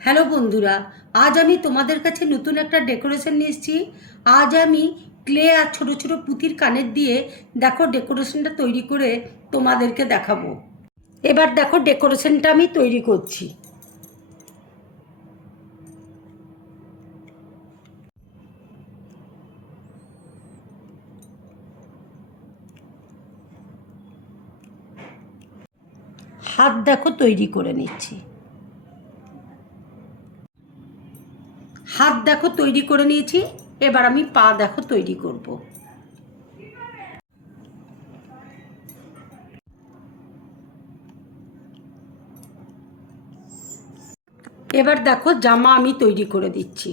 Hello বন্ধুরা, আজ আমি তোমাদের কাছে নতুন একটা ডেকোরেশন নিয়ে এসেছি। আজ আমি ক্লে আর ছোট ছোট পুঁতির কানের দিয়ে দেখো ডেকোরেশনটা তৈরি করে তোমাদেরকে দেখাবো। এবার দেখো ডেকোরেশনটা আমি তৈরি করছি। হাত দেখো তৈরি করে নিচ্ছি। হাত দেখো তৈরি করে নিয়েছি। এবার আমি পা দেখো তৈরি করব। এবার দেখো জামা আমি তৈরি করে দিচ্ছি।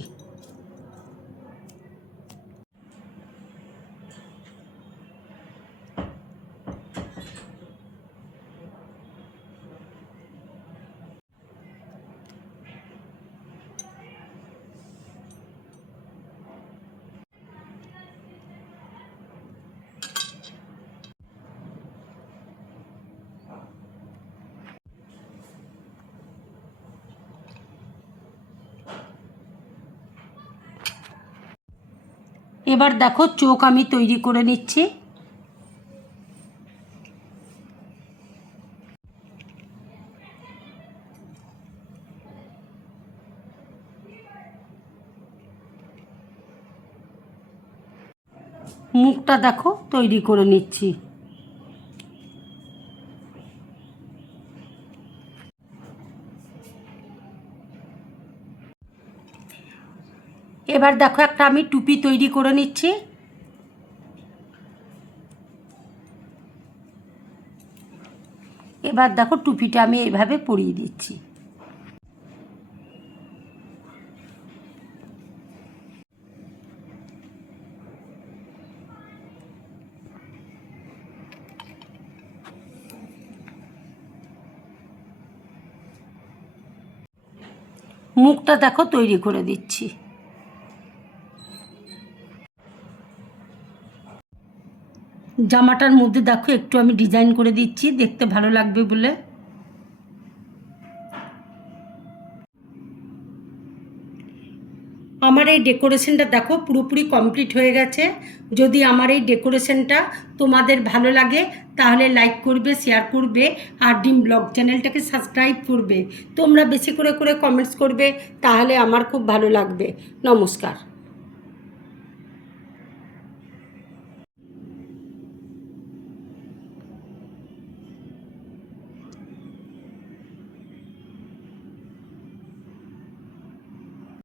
এবার দেখো চোখ আমি তৈরি করে নিচ্ছি। মুখটা দেখো তৈরি করে নিচ্ছি। এবার দেখো একটা আমি টুপি তৈরি করে নিচ্ছি। এবার দেখো টুপিটা আমি এইভাবে পরিয়ে দিচ্ছি। মুখটা দেখো তৈরি করে দিচ্ছি। জামাটার মধ্যে দেখো একটু আমি ডিজাইন করে দিচ্ছি, দেখতে ভালো লাগবে বলে। আমার এই ডেকোরেশনটা দেখো পুরোপুরি কমপ্লিট হয়ে গেছে। যদি আমার এই ডেকোরেশনটা তোমাদের ভালো লাগে তাহলে লাইক করবে, শেয়ার করবে আর ডিম ব্লগ চ্যানেলটাকে সাবস্ক্রাইব করবে। তোমরা বেশি করে কমেন্টস করবে, তাহলে আমার খুব ভালো লাগবে। নমস্কার।